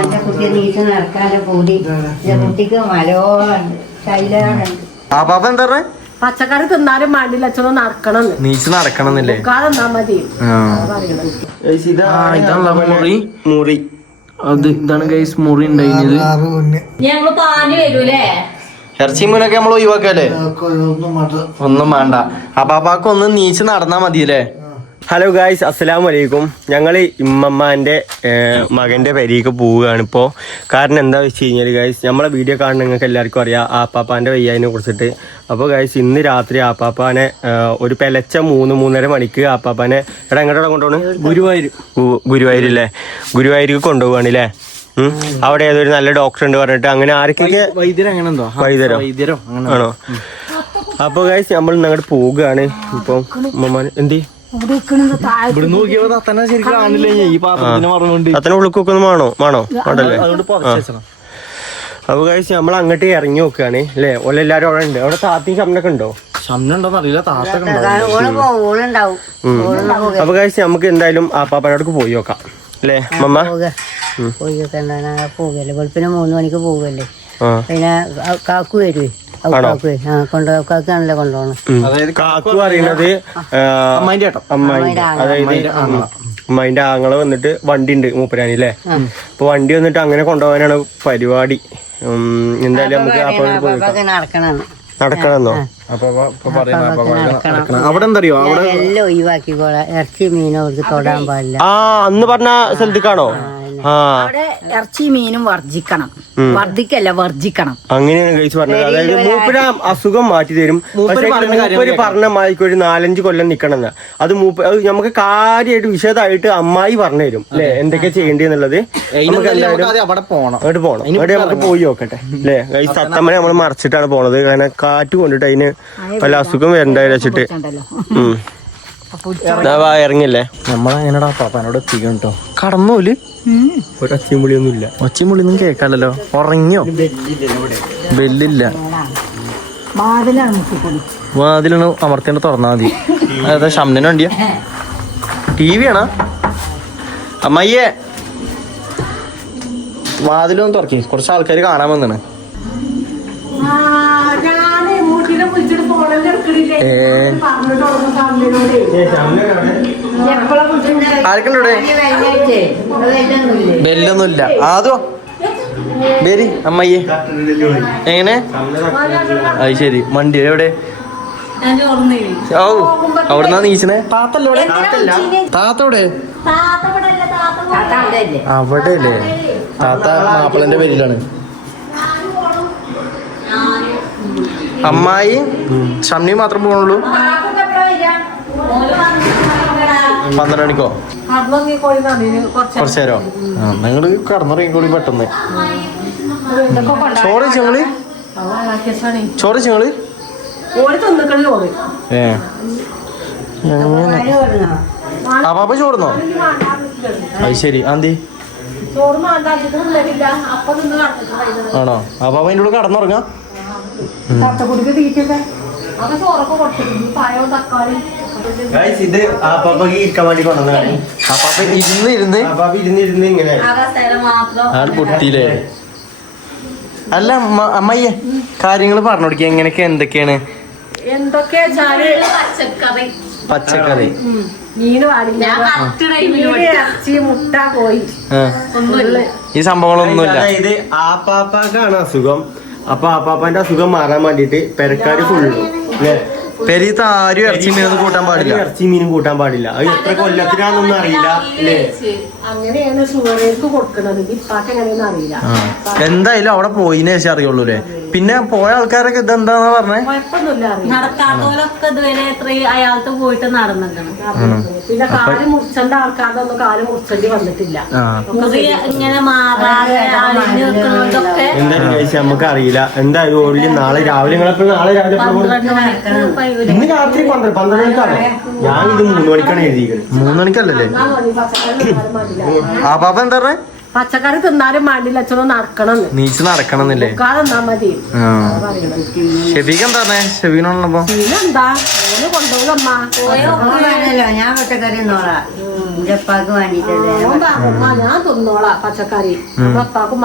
എന്റെ കുട്ടി നീച്ച് നടക്കാന്റെ പൂതി എന്റെ കുട്ടിക്ക് മലോണ്ട് ശൈലുണ്ട് ആ പാപ്പ എന്താ പറഞ്ഞേ? പച്ചക്കറി തിന്നാലും വേണ്ടില്ല അച്ഛനും നടക്കണം നീച്ച് നടക്കണം മതി. ഇതാണല്ലോ മുറി. മുറി. അത് ഇതാണ് ഗൈസ് മുറി ഉണ്ടായിരുന്നത്. ഞങ്ങൾ പാഞ്ഞു വരൂലേ? ഇറച്ചി മീനൊക്കെ നമ്മൾ ഒഴിവാക്കല്ലേ? ഒന്നും വേണ്ട. അപ്പാപ്പാക്ക് ഒന്ന് നീച്ച് നടന്നാ മതിയല്ലേ? ഹലോ ഗായ്സ് അസ്സലാം വലൈക്കും ഞങ്ങൾ ഇമ്മമ്മാന്റെ മകന്റെ പെരിക്ക് പോവുകയാണ് ഇപ്പോൾ കാരണം എന്താ വെച്ച് കഴിഞ്ഞാൽ ഗായ്സ് നമ്മളെ വീഡിയോ കാണുന്ന നിങ്ങൾക്ക് എല്ലാവർക്കും അറിയാം. ആപ്പാപ്പാന്റെ വയ്യാതിനെ കുറിച്ചിട്ട്. അപ്പോൾ ഗായ്സ് ഇന്ന് രാത്രി ആപ്പാപ്പാനെ ഒരു പെലച്ച മൂന്ന് മൂന്നര മണിക്ക് ആപ്പാപ്പാനെ എടാ എങ്ങോട്ടാ കൊണ്ടുപോകണം ഗുരുവായൂർ ഗുരുവായൂരില്ലേ? ഗുരുവായൂർക്ക് കൊണ്ടുപോവാണ് അല്ലേ ഉം. അവിടെ ഏതൊരു നല്ല ഡോക്ടർ ഉണ്ട് പറഞ്ഞിട്ട് അങ്ങനെ ആർക്കൊക്കെ വൈദ്യർ അങ്ങനെ എന്തോ വൈദ്യരോ? ആണോ? അപ്പൊ ഗായ്സ് നമ്മൾ ഇന്ന് അങ്ങോട്ട് പോവുകയാണ്. ഇപ്പം എന്ത് എന്തി? ഇവിടെ നോക്കിയപ്പോ തത്തനെ ശരിക്കും കാണില്ല ഈ പാത്രത്തിന് മറന്നുകൊണ്ട് അത്തനെ ഉള്ളിക്കൊക്കെ ഒന്ന് വേണോ വേണോ വേണ്ടല്ലേ അതുകൊണ്ട് പുറത്തേച്ചണം അപ്പൊ കഴിച്ച് നമ്മൾ അങ്ങോട്ട് ഇറങ്ങി നോക്കുകയാണ് അല്ലേ? ഓല എല്ലാരും അവിടെ ഉണ്ട്. അവിടെ താത്തി ശമനൊക്കെ ഉണ്ടോ താത്തൊക്കെ പോക അപ്പൊ കഴിച്ച് നമുക്ക് എന്തായാലും ആ പാപ്പനോടക്ക് പോയി നോക്കാം അല്ലേ? മമ്മ? എന്താണ് പോകല്ലേ വെളുപ്പിന് മൂന്ന് മണിക്ക് പോകല്ലേ പിന്നെ കാക്കു വരുവേ? ആ കാക്കു ആ കൊണ്ട് കാക്കാണല്ലോ കൊണ്ടുപോകണം അതായത് കാക്കു പറയുന്നത് ആ, അമ്മായിന്റെ അമ്മായിന്റെ അതായത് അമ്മായിന്റെ ആങ്ങളെ. വന്നിട്ട് വണ്ടി ഉണ്ട് മൂപ്പരാനി അല്ലേ അപ്പൊ വണ്ടി വന്നിട്ട് അങ്ങനെ കൊണ്ടുപോകാനാണ് പരിപാടി. എന്തായാലും നമുക്ക് അപ്പൊ നടക്കണം. നടക്കണമെന്നോ അവിടെ എന്തറിയോ? അവിടെ എല്ലാം ഒഴിവാക്കിക്കോളാം ഇറച്ചി മീനോ തൊടാൻ പാടില്ല. ആ അന്ന് പറഞ്ഞ സ്ഥലത്തേക്കാണോ? അവിടെ ഇറച്ചി മീനും വർജിക്കണം. വർദ്ധിക്കല്ല വർജിക്കണം. അങ്ങനെയാണ് കഴിച്ച് പറഞ്ഞത്. അതായത് മൂപ്പര് അസുഖം മാറ്റി തരും. പക്ഷേ മൂപ്പര് പറഞ്ഞ മാതിരിക്ക് ഒരു നാലഞ്ച് കൊല്ലം നിക്കണം അത് മൂപ്പ അത് നമുക്ക് കാര്യമായിട്ട് വിശദമായിട്ട് അമ്മായി പറഞ്ഞു തരും അല്ലെ? എന്തൊക്കെ ചെയ്യേണ്ടത് നമുക്ക് എല്ലാവരും അവിടെ പോണം. അങ്ങോട്ട് പോണം. അങ്ങോട്ട് നമുക്ക് പോയി നോക്കട്ടെ. അല്ലെ? ഈ സത്തമ്മനെ നമ്മൾ മറച്ചിട്ടാണ് പോണത്. കാരണം കാറ്റ് കൊണ്ടിട്ട് അതിന് വല്ല അസുഖം വരണ്ടായി വെച്ചിട്ട്. ഇറങ്ങില്ലേ നമ്മളെങ്ങനെടാ പാപ്പാനോട് എത്തിക്കും കേട്ടോ കടന്നോൽ. ഒരു പുളിയൊന്നും ഇല്ല ഒച്ചയും കേക്കാലല്ലോ ഉറങ്ങിയോ ബെല്ലില്ല. വാതിലാണ് അമർത്തേണ്ട തുറന്നാ മതി. അതാ ഷംനന് വണ്ടിയാ? ടി വി ആണോ? അമ്മയ്യേ. വാതിലൊന്നും തുറക്കി. കുറച്ച് ആൾക്കാർ കാണാൻ വന്നാണ്. ബെല്ലൊന്നുമില്ല ആദോ ബേരി അമ്മയ്യേ. എങ്ങനെ? അത് ശരി. മണ്ടി എവിടെ? ഓ അവിടുന്നാ നീച്ചണേ? താത്ത എവിടെ? അവിടെ അല്ലേ താത്ത മാപ്പിളന്റെ പേരിലാണ്. അമ്മായി ഷംനി മാത്രം പോകണുള്ളൂ പന്ത്രണ്ട് മണിക്കോ കുറച്ചു നേരോ. നിങ്ങൾ കടന്നിറങ്ങി കൂടി പെട്ടെന്ന്. ചോറ് ചെങ്ങൾ ചോറ് ചെങ്ങൾ ഏ. ആ പാപ്പ ചോറുന്നോ? അത് ശരി. ആന്തി ആണോ? ആ പാപ്പ അതിന്റെ കൂടെ കടന്നുറങ്ങാം. തത്തക്കുടിക്ക് തീറ്റൊക്കെ അതൊക്കെ ചോറൊക്കെ കൊടുത്തിരുന്നു പഴവും തക്കാളി ഇത് ആ പാപ്പക്ക് ഇരിക്കാൻ വേണ്ടി കൊണ്ടുവന്നതാണ് ആ പാപ്പ ഇരുന്ന് ഇരുന്ന്. ആ ഇരുന്ന് ഇരുന്നിരുന്ന് ഇങ്ങനെ. മാത്രം. ആൾ പൊട്ടിയില്ലേ? അല്ല അമ്മ- അമ്മയ്യേ കാര്യങ്ങൾ പറഞ്ഞു കൊടുക്കുക എങ്ങനെയൊക്കെ എന്തൊക്കെയാണ്? എന്തൊക്കെ പച്ചക്കറി. പച്ചക്കറി. മുട്ട കോഴി. ആ. ഒന്നുമില്ല ഈ സംഭവങ്ങളൊന്നുമില്ല. അതായത് ആപ്പാപ്പാക്കാണ് അസുഖം. അപ്പൊ ആപ്പാപ്പാന്റെ അസുഖം മാറാൻ വേണ്ടിട്ട് പെരക്കാര് ഫുള്ള് പെരീത്ത ആരും ഇറച്ചി മീനൊന്നും കൂട്ടാൻ പാടില്ല. ഇറച്ചി മീനും കൂട്ടാൻ പാടില്ല. അത് എത്ര കൊല്ലത്തിനാണെന്നൊന്നും അറിയില്ല അല്ലേ? അങ്ങനെയാണ് ഷുഗറേർക്ക് കൊടുക്കണത്. ഇപ്പാക്ക് എങ്ങനെയെന്ന് അറിയില്ല. എന്തായാലും അവിടെ പോയിന് ശേഷം അറിയുള്ളൂ അല്ലേ? പിന്നെ പോയ ആൾക്കാരൊക്കെ ഇതെന്താന്നാ പറഞ്ഞേ? നടക്കാത്തവരൊക്കെ ഇതുവരെ എത്ര അയാൾക്ക് പോയിട്ട് നടന്നിട്ടുണ്ട് പിന്നെ കാൽ മുറിച്ചേണ്ട കാൽ മുറിച്ചേണ്ടി വന്നിട്ടില്ല. ഇങ്ങനെ മാറാതെ നമുക്ക് അറിയില്ല എന്തായാലും നാളെ രാവിലെ നാളെ രാവിലെ ഇന്ന് രാത്രി പന്ത്രണ്ട് പന്ത്രണ്ട് മണിക്കാണോ ഞാൻ ഇത് മൂന്ന് മണിക്കാണ് എഴുതിയിരിക്കുന്നത് മൂന്ന് മണിക്കല്ലേ? ആ പാപ്പ എന്താ പറഞ്ഞേ? പച്ചക്കറി തിന്നാലും വേണ്ടില്ല അച്ഛനോ നടക്കണം നീച്ച് നിന്നാ മതി. ആ. എന്താ പറഞ്ഞേ? ഷെഫീനോടൊപ്പം എന്താ കൊണ്ടുപോകമ്മ ഞാൻ പച്ചക്കറി നോളാം എന്റെ വേണ്ടിട്ടല്ലേ ഞാൻ തിന്നോളാം പച്ചക്കറി. അപ്പാക്കും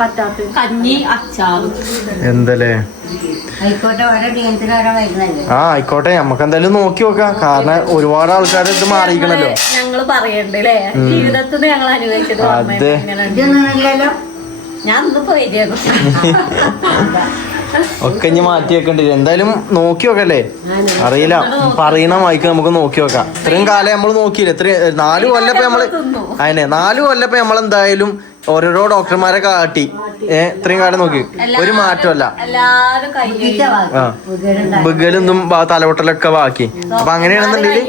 പറ്റാത്ത. കഞ്ഞി അച്ചാറും. എന്തല്ലേ? ആ ആയിക്കോട്ടെ. നമുക്ക് എന്തായാലും നോക്കി നോക്കാം. കാരണം ഒരുപാട് ആൾക്കാർ ഇത് മാറിയിക്കണല്ലോ ഞങ്ങൾ പറയണ്ടല്ലേ? ജീവിതത്തിൽ ഞങ്ങൾ അനുഭവിച്ചത് അതെ. ഞാൻ ഇന്ന് പോയിരുന്നു ഒക്കെ ഇനി മാറ്റി വെക്കേണ്ടി? വരും എന്തായാലും നോക്കി നോക്കല്ലേ അറിയില്ല. പറയണ മൈക്ക് നമുക്ക് നോക്കി നോക്കാം ഇത്രയും കാലം നമ്മൾ നോക്കിയില്ല? ഇത്രയും നാല് കൊല്ലപ്പോ നമ്മൾ അതിനെ നാല് കൊല്ലപ്പോ നമ്മൾ എന്തായാലും ഓരോരോ ഡോക്ടർമാരെ കാട്ടി. ഏ ഇത്രയും കാലം നോക്കി. ഒരു മാറ്റമല്ല. ബഗലൊന്നും തലവട്ടലൊക്കെ ബാക്കി. അപ്പൊ അങ്ങനെയാണെന്നുണ്ടെങ്കിൽ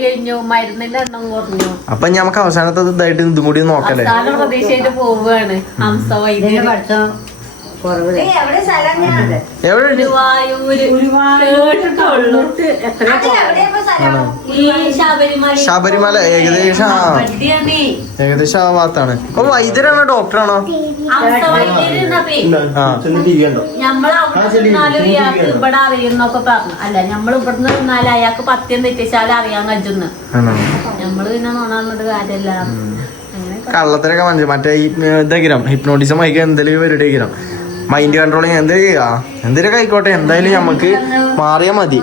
അപ്പൊ ഇനി നമുക്ക് അവസാനത്തെ ഇതായിട്ട് ഇതും കൂടി നോക്കല്ലേ? ശബരിമല ശബരിമല ഏകദേശം ഏകദേശം ആ ഭാഗത്താണ്. അപ്പൊ വൈദ്യരാണോ ഡോക്ടറാണോ? ഇവിടെ അറിയുന്നൊക്കെ പറഞ്ഞു. അല്ല നമ്മൾ ഇവിടുന്ന് നിന്നാലും അയാൾക്ക് പത്യം തെറ്റിച്ചാലും അറിയാൻ കഴിയുന്നു ആണോ? ഞമ്മൾ പിന്നെ നോണാന്നിട്ട് കാര്യമല്ല. കള്ളത്തിനൊക്കെ മനസ്സിലായി മറ്റേ ഈ ഇതെങ്കിലും ഹിപ്നോട്ടിസം ആയിക്കാൻ എന്തെങ്കിലും പരിപാടി ആയിരിക്കണം മൈൻഡ് കൺട്രോളിങ് ആ എന്തിനൊക്കെ ആയിക്കോട്ടെ എന്തായാലും നമുക്ക് മാറിയാ മതി.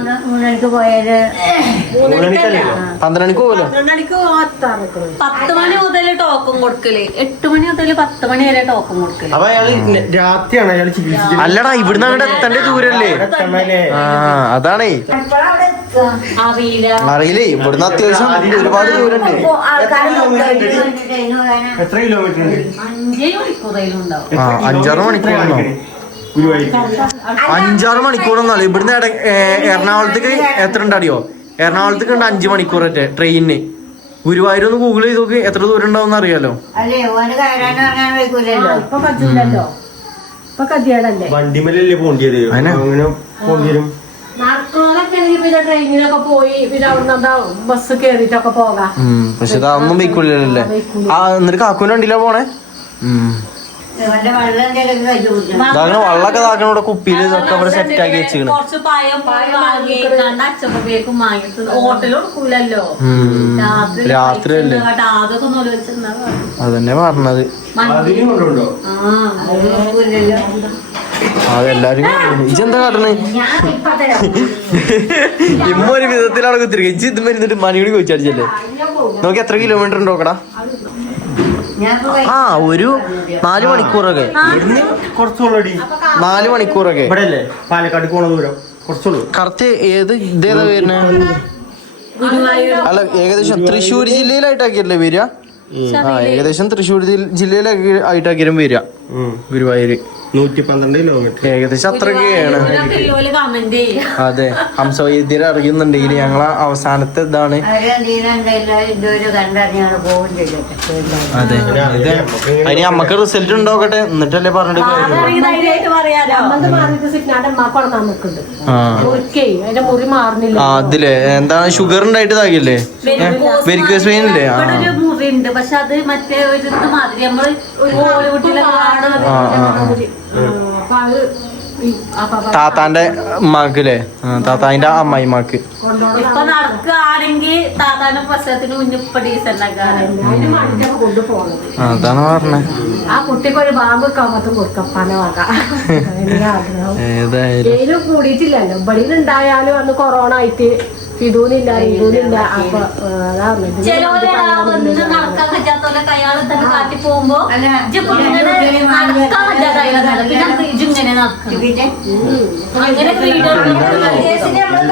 പന്ത്രണ്ട് മണിക്ക് പോകല്ലോ പത്ത് മണി മുതൽ ടോക്കൺ കൊടുക്കൽ. എട്ട് മണി മുതൽ പത്ത് മണി വരെ ടോക്കൺ കൊടുക്കൽ. അപ്പൊ അയാൾ രാത്രിയാണ് അയാൾ ചികിത്സിച്ചത് അല്ലടാ ഇവിടുന്ന് അങ്ങോട്ട് എത്തേണ്ട ദൂരല്ലേ? ആ അതാണേ. അറിയില്ല. അറിയില്ലേ ഇവിടുന്ന് അത്യാവശ്യം ഒരുപാട് ദൂരണ്ട് എത്ര കിലോമീറ്റർ അഞ്ചേ മണിക്കൂറേലും ഉണ്ടാവും. ആ അഞ്ചാറ് മണിക്കൂറുണ്ടോ ഗുരുവായൂർ അഞ്ചാറ് മണിക്കൂറൊന്നല്ല ഇവിടുന്ന് എറണാകുളത്തേക്ക് എത്ര ഉണ്ട് അറിയോ എറണാകുളത്തേക്ക് ഉണ്ട് അഞ്ചു മണിക്കൂറൊക്കെ ട്രെയിനിന് ഗുരുവായൂർ ഒന്ന് ഗൂഗിൾ ചെയ്ത് നോക്ക് എത്ര ദൂരം ഉണ്ടാവും അറിയാലോ? വണ്ടിമേലല്ലേ പോണ്ടിയത്? അങ്ങനെ പക്ഷെ അതൊന്നും വെക്കൂലല്ലേ ആ എന്നിട്ട് കാക്കൂന്റെ വണ്ടിയിലാ പോണേ? ഇതാകണ വള്ളൊക്കെ ഇതാക്കണ ഇവിടെ കുപ്പിയിൽ ഇതൊക്കെ ഇവിടെ സെറ്റ് ആക്കി വെച്ചിക്കണ് കുറച്ച് പയം വാങ്ങി കൊടുക്കൂലല്ലോ. ഉം. രാത്രി അല്ലേ അതന്നെ പറഞ്ഞത് അതെല്ലാരും ഇജെന്താ കാട്ടണേ? ഇമ്മ ഒരു വിധത്തിലാണ് കുത്തിരിക്കുക ഇജ്ജ് ഇത് മരുന്നിട്ട് മണിയോട് ചോദിച്ചടിച്ചല്ലേ? നോക്കി എത്ര കിലോമീറ്റർ ഉണ്ടോക്കടാ ആ ഒരു നാല് മണിക്കൂറൊക്കെ. നാല് മണിക്കൂറൊക്കെ. ഇവിടെ അല്ലേ പാലക്കാട് പോണ ദൂരം. കുറച്ചുള്ളൂ. കറക്റ്റ് ഏത് ഇതേതാ വരുന്നത് അല്ല ഏകദേശം തൃശ്ശൂർ ജില്ലയിലായിട്ടാക്കിയല്ലേ വരിക? ആ ഏകദേശം തൃശ്ശൂർ ജില്ലയിലായിട്ടാക്കിയാലും വരിക. ഗുരുവായൂര്. നൂറ്റി പന്ത്രണ്ട് കിലോമീറ്റർ ഏകദേശം അത്രയൊക്കെയാണ്. അതെ ഹംസവൈദ്യർ അറിയുന്നുണ്ടെങ്കിൽ ഞങ്ങളെ അവസാനത്തെ ഇതാണ്. അതെ. ഇത് അതിന് നമ്മക്ക് റിസൾട്ട് ഉണ്ടാവട്ടെ എന്നിട്ടല്ലേ പറഞ്ഞിട്ട് അതില്ലേ? എന്താണ് ഷുഗർ ഉണ്ടായിട്ട് താകില്ലേ വെരിക്കോസ് വെയിൻ ഇല്ലേ? ആ. ഒരു മുറി ഉണ്ട്. പക്ഷെ അത് മറ്റേ ഒരു മാതിരി. നമ്മൾ ഒരു കാണുന്നത് താത്താന്റെ ഉമ്മാക്കില്ലേ ആ, താത്താന്റെ അമ്മായിമാക്ക് ഇപ്പൊ നടക്കുകയാണെങ്കിൽ താത്താന്റെ പ്രസവത്തിന് മുന്നിപ്പ അതാണ് പറഞ്ഞേ. ആ കുട്ടിക്ക് ഒരു ബാങ്ക് കമത്ത് കൊടുക്കാം പല വക. ഏതായാലും. കൂടിയിട്ടില്ലല്ലോ. ഇവിടെ ഉണ്ടായാലും അന്ന് കൊറോണ ആയിട്ട് ഫിദൂനില്ല ഇതൂനില്ല അപ്പൊ അതാണ് ചിലവരെ നടക്കാൻ തന്നെ കാട്ടി പോകുമ്പോ നടക്കാൻ. പിന്നെ ഇങ്ങനെ അങ്ങനെ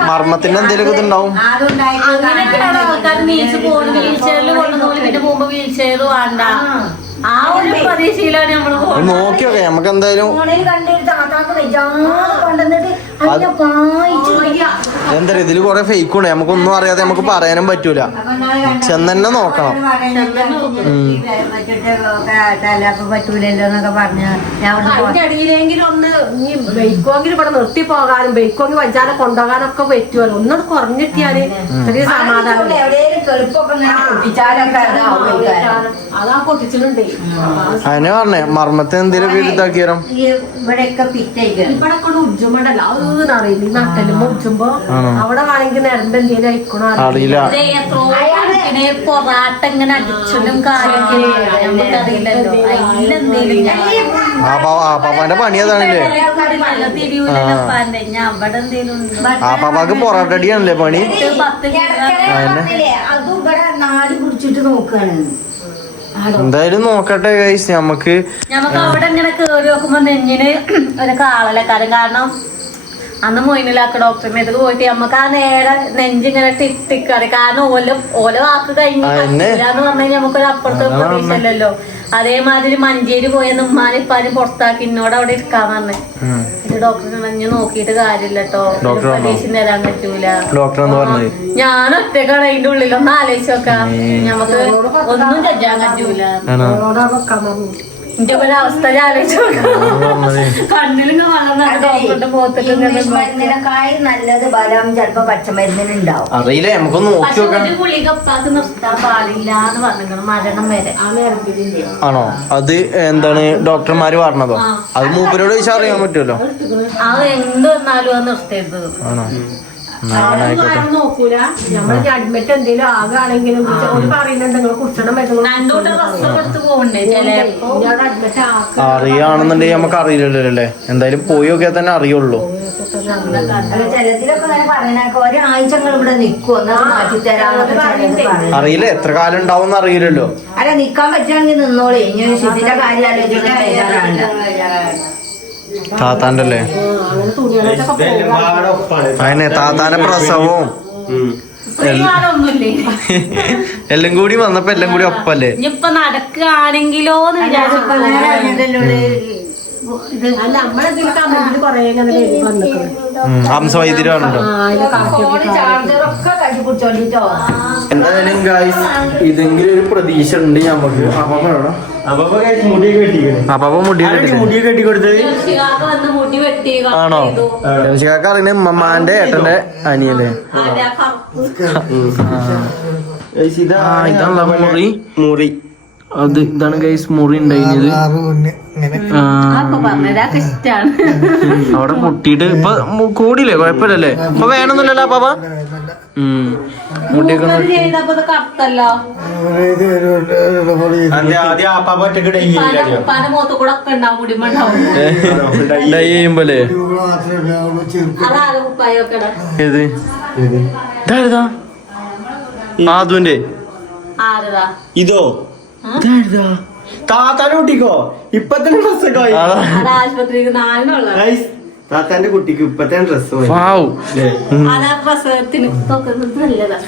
മർമ്മത്തിന്റെ എന്തെങ്കിലും ഇതുണ്ടാവും. നോക്കിയോക്കെ അങ്ങനെയൊക്കെയാണ് ആൾക്കാർ നീച്ച് പോണ് വീൽ ചെയറിൽ കൊണ്ടുപോയി പിന്നെ പോകുമ്പോ വീൽ ചെയർ വേണ്ട. ആ. ഒരു പ്രതീക്ഷയിലാണ് നമ്മൾ അത് പോകുന്നത് നോക്കി നോക്കാം നമുക്ക് എന്തായാലും താത്താക്ക് കൊണ്ടുവന്നിട്ട് എന്താ ഇതിൽ കൊറേ ഫേക്ക് ഉണ്ട്. നമുക്കൊന്നും അറിയാതെ നമുക്ക് പറയാനും പറ്റൂല. ചെന്നെ നോക്കണം. തലപ്പ് പറ്റൂലല്ലോ എന്നൊക്കെ പറഞ്ഞ. ഞാൻ അടിയിലെങ്കിലും ഒന്ന് ഈ ബൈക്കോങ്കിൽ ഇവിടെ നിർത്തി പോകാനും ബൈക്കോങ്കിൽ വഞ്ചാനെ കൊണ്ടുപോകാനൊക്കെ പറ്റുമല്ലോ. ഒന്നും കുറഞ്ഞിട്ടിയാൽ ചെറിയ സമാധാനം. അതാ പൊട്ടിച്ചിട്ടുണ്ടേ. അതിനെ പറഞ്ഞേ മർമ്മത്തെ എന്തേലും വീട്ടിലാക്കിയാലും ഇവിടെയൊക്കെ ഇവിടെ കൊണ്ട് അറിയില്ല ഈ ഉജ്ജുമ്പോ അവിടെ വേണമെങ്കിൽ നിരമ്പ് എന്തേലും അയക്കണോ അറിയില്ല. പൊറാട്ട ഇങ്ങനെ കാര്യമൊക്കെ നമുക്കറിയില്ലല്ലോ പണി അതാണല്ലേ? ഞാൻ അവിടെ ആ പാപ്പാക്ക് പൊറാട്ടടിയാണല്ലേ പണി? പത്ത് അതും ഇവിടെ നാല് പിടിച്ചിട്ട് നോക്കുകയാണ് എന്തായാലും നോക്കട്ടെ ഗൈസ് നമുക്ക് നമുക്ക് അവിടെ ഇങ്ങനെ കേറി നോക്കുമ്പോ നെഞ്ഞിന് ഒരു കാളലക്കാരൻ കാരണം അന്ന് മൊയിനിലാക്ക ഡോക്ടറിന്റെ അടുത്ത് പോയിട്ട് നമുക്ക് ആ നേരെ നെഞ്ചിങ്ങനെ ടിക് ടിക്ക് അറിയാം കാരണം ഓല ഓല വാക്ക് കഴിഞ്ഞു. എന്ന് പറഞ്ഞു കഴിഞ്ഞാൽ നമുക്കൊരു അപ്പുറത്തെ പ്രതീക്ഷയല്ലല്ലോ. അതേമാതിരി മഞ്ചേരി പോയെന്ന് ഉമ്മാനെ ഇപ്പാനും പുറത്താക്കി എന്നോട് അവിടെ ഇരിക്കാൻ പറഞ്ഞേ. ഇത് ഇണഞ്ഞ് നോക്കിയിട്ട് കാര്യമില്ല കേട്ടോ ഡോക്ടർ? പ്രതീക്ഷ തരാൻ പറ്റൂല. ഡോക്ടർ ഞാൻ ഒറ്റക്കാണ് അതിന്റെ ഉള്ളിൽ ഒന്ന് ആലോചിച്ച് നോക്കാം. നമുക്ക് ഒന്നും ചെയ്യാൻ പറ്റൂല. എന്റെ ഒരു അവസ്ഥ ഞാൻ ആലോചിച്ച് നോക്കാം. കണ്ണിലും ഡോക്ടറുടെ മരുന്നിനെക്കായി നല്ലത് ബലം ചിലപ്പോ പച്ചമരുന്നിനുണ്ടാവും. അറിയില്ല നമുക്കൊന്ന് നോക്കി നോക്കാം. ഒരു ഗുളിക ഉപ്പാക്ക് നിർത്താൻ പാടില്ല എന്ന് പറഞ്ഞിരിക്കണം മരണം വരെ. ആ നേരത്തില്ലേ ആണോ? അത് എന്താണ് ഡോക്ടർമാര് പറഞ്ഞതോ? അത് മൂപ്പരോട് ചോദിച്ചാൽ അറിയാൻ പറ്റുമല്ലോ. അത് എന്ത് വന്നാലും അത് നിർത്തരുത്. ആണോ? നോക്കൂല. നമ്മൾ അഡ്മിറ്റ് എന്തെങ്കിലും ആകാണെങ്കിലും പറയുന്നുണ്ട്. നിങ്ങൾ ഞാൻ അറിയാണെന്നുണ്ടെങ്കിൽ നമുക്ക് അറിയില്ലല്ലോ അല്ലേ എന്തായാലും പോയി നോക്കിയാൽ തന്നെ അറിയുള്ളൂ. അറിയില്ല. എത്ര കാലം ഉണ്ടാവും അറിയില്ലല്ലോ. അല്ല നിക്കാൻ പറ്റുകയാണെങ്കിൽ നിന്നോളേ. ഇനി ശിശിന്റെ കാര്യം ആലോചിച്ചിട്ട് താത്താന്റെ അല്ലേ അതിനെ താത്താന്റെ പ്രസവവും. ഒന്നുമില്ലേ എല്ലാം കൂടി വന്നപ്പോ എല്ലാം കൂടി ഒപ്പല്ലേ? ഇനിയിപ്പൊ നടക്കുകയാണെങ്കിലോ എന്ന് വിചാരിച്ചു ഇത് അല്ല കൊറേ ഇങ്ങനെ എന്തായാലും ഗായ്സ് ഇതെങ്കിലും ഒരു പ്രതീക്ഷ ഉണ്ട് നമുക്ക് അപ്പൊ മുടി മുടി കെട്ടി കൊടുത്തത് ആണോ? ചെയ്തു. രംശിക്കാക്ക് മമ്മാന്റെ ഏട്ടന്റെ അനിയല്ലേ ഇതാണല്ലോ മുറി. മുറി. അത് ഇതാണ് ഗൈസ് മുറി ഉണ്ടായിരുന്നത്. അവിടെ മുട്ടിട്ട് ഇപ്പൊ കൂടിയില്ലേ? കൊഴപ്പില്ലല്ലേ ഇപ്പൊ വേണമെന്നില്ലല്ലോ പാപ്പ ഉം. മുടിയൊക്കെ ഒന്ന് മൂപ്പര് ചെയ്തപ്പോ ഇത് കറുത്തല്ലോ? ഉപ്പാന്റെ ഉപ്പാന്റെ മുഖത്ത് കൂടെ ഒക്കെ ഉണ്ടാവും മുടിമുണ്ടാവും ഡൈ ചെയ്യുമ്പോലെ? അതാണ് ഉപ്പായൊക്കെ ഇടാ. ഏത്? ഇതാരുതാ? ആദുവിന്റെ ഇതോ? താത്താന്റെ കുട്ടിക്കോ? ഇപ്പത്തന്നെ ഡ്രസ്സൊക്കെ. അത്. ആശുപത്രിക്ക് നാലിനുള്ള താത്താന്റെ കുട്ടിക്ക് ഇപ്പത്തന്നെ ഡ്രസ് പോയി. അതാ പ്രസവത്തിന്. നല്ലതാ.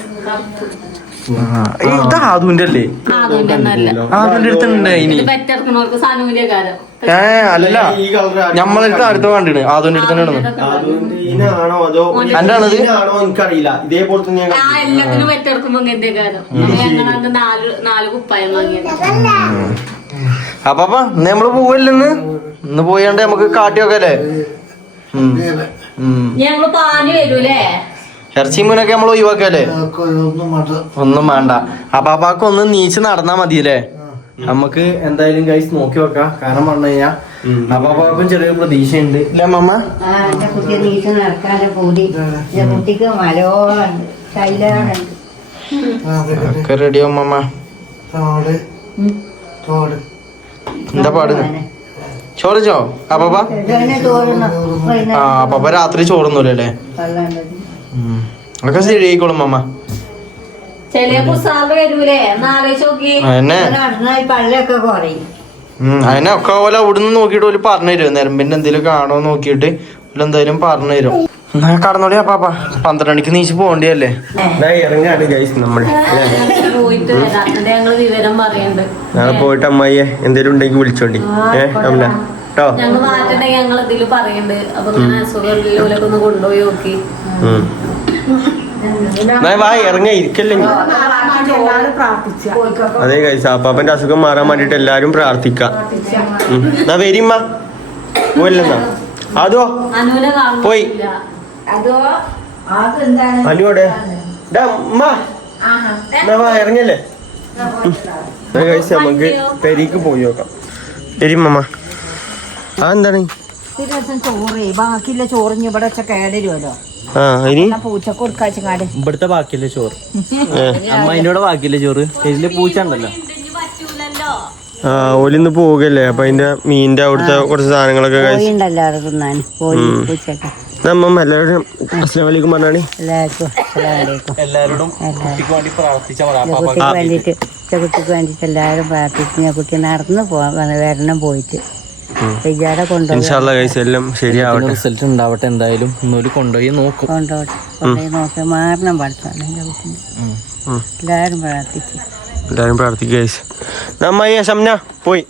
ഇത് ആദുവിന്റെ അല്ലേ. ആദുവിന്റെ ഏ അല്ല നമ്മളടുത്ത് അടുത്ത് കണ്ടിന് ആദുവിന്റെ അടുത്ത് തന്നെ ഇതിനാണോ അതോ എനിക്കറിയില്ല. ഇതേപോലെ തന്നെ എല്ലാത്തിനും നാല് കുപ്പായം വാങ്ങിയത്. അപ്പാപ്പ ഇന്ന് നമ്മൾ പോവല്ലേ ഇന്ന്? ഇന്ന് പോയാണ്ട് നമുക്ക് കാട്ടി വെക്കല്ലേ ഉം. ഉം. ഞങ്ങൾ പാഞ്ഞു വരൂലേ? ഇറച്ചി മീനൊക്കെ നമ്മൾ ഒഴിവാക്കല്ലേ? ഒന്നും വേണ്ട. അപ്പാപ്പാക്ക് ഒന്ന് നീച്ച് നടന്നാ മതി അല്ലേ നമുക്ക് എന്തായാലും കൈസ് നോക്കി വെക്കാം. കാരണം പറഞ്ഞു കഴിഞ്ഞാ അപ്പാപ്പാക്കും ചെറിയൊരു പ്രതീക്ഷയുണ്ട്. ഇല്ല മമ്മ കുട്ടി നീച്ച് കുട്ടിക്ക് ഒക്കെ എന്താ പാട്? ചോറിച്ചോ അപ്പാപ്പ ആ അപ്പാപ്പ രാത്രി ഉം. അതൊക്കെ ശരിയായിക്കോളും അമ്മ ചെറിയ പുസ്തകം വരൂലേ? എന്നാലോചിച്ച് നോക്കി. കുറയും അതിനെ ഒക്കെ പോലെ അവിടുന്ന് നോക്കിയിട്ട് ഒരു പറഞ്ഞു തരും. നെരമ്പിന്റെ എന്തെങ്കിലും കാണോ നോക്കിയിട്ട് എന്തായാലും പറഞ്ഞു തരും. എന്നാ കടന്നോളി അപ്പാപ്പ പന്ത്രണ്ട് മണിക്ക് നീച്ച് പറയുന്നുണ്ട് നാളെ പോയിട്ട് അമ്മായിയെ എന്തേലും ഉണ്ടെങ്കിൽ വിളിച്ചോണ്ടി. ഏ അമ്മ. ഞങ്ങൾ മാറ്റണ്ടെങ്കിൽ ഞങ്ങൾ ഇതിൽ പറയണ്ട്. അപ്പൊ ഇങ്ങനെ ഒന്ന് കൊണ്ടുപോയി നോക്കി. അതെ കൈസാപ്പാപ്പന്റെ അസുഖം മാറാൻ വേണ്ടിട്ട് എല്ലാരും പ്രാർത്ഥിക്കാം. വരിമ്മ. പോയില്ലെന്നാ അതോ? പോയി. അനുവിടെ ഇറങ്ങല്ലേ? കഴിച്ച് നമുക്ക് പെരിക്ക് പോയി നോക്കാം. പെരിമ്മ ദിവസം ചോറ്. ബാക്കിയുള്ള ചോറിഞ്ഞ് ഇവിടെ കേടരുമല്ലോ ആ ഇനി? പൂച്ചക്ക് കൊടുക്കാച്ചങ്ങാട് ഇവിടുത്തെ ബാക്കിയല്ലേ ചോറ്. അമ്മ അതിനോട് ബാക്കിയല്ലേ ചോറ്. ഇതിൽ പൂച്ച ഉണ്ടല്ലോ. ആ ഓലിന്ന് പോകല്ലേ? അപ്പൊ അതിന്റെ മീനിന്റെ അവിടുത്തെ കുറച്ച് സാധനങ്ങളൊക്കെ കഴിച്ച്. പൂച്ചക്ക് നമ്മ എല്ലാവരും അസ്ലാം വലൈക്കും പറഞ്ഞാണി. എല്ലാവർക്കും അസ്സലാമലൈക്കും. എല്ലാവരോടും കുട്ടിക്ക് വേണ്ടി അപ്പാപ്പ കുട്ടിക്ക് വേണ്ടിയിട്ട് കുട്ടിക്ക് വേണ്ടിയിട്ട് എല്ലാവരും പ്രാർത്ഥിച്ചു ഞാൻ കുട്ടി നടന്നു പോവാൻ വരണം പോയിട്ട്. എല്ലാം ശരിയാവട്ടെ. റിസൾട്ട് ഉണ്ടാവട്ടെ എന്തായാലും ഒന്നുകൂടി കൊണ്ടുപോയി നോക്കും. കൊണ്ടുപോട്ടെ. കൊണ്ടുപോയി നോക്കി. മാറണം ഉം. എല്ലാവരും പ്രാർത്ഥിക്കുക നമ്മ ശംന പോയി.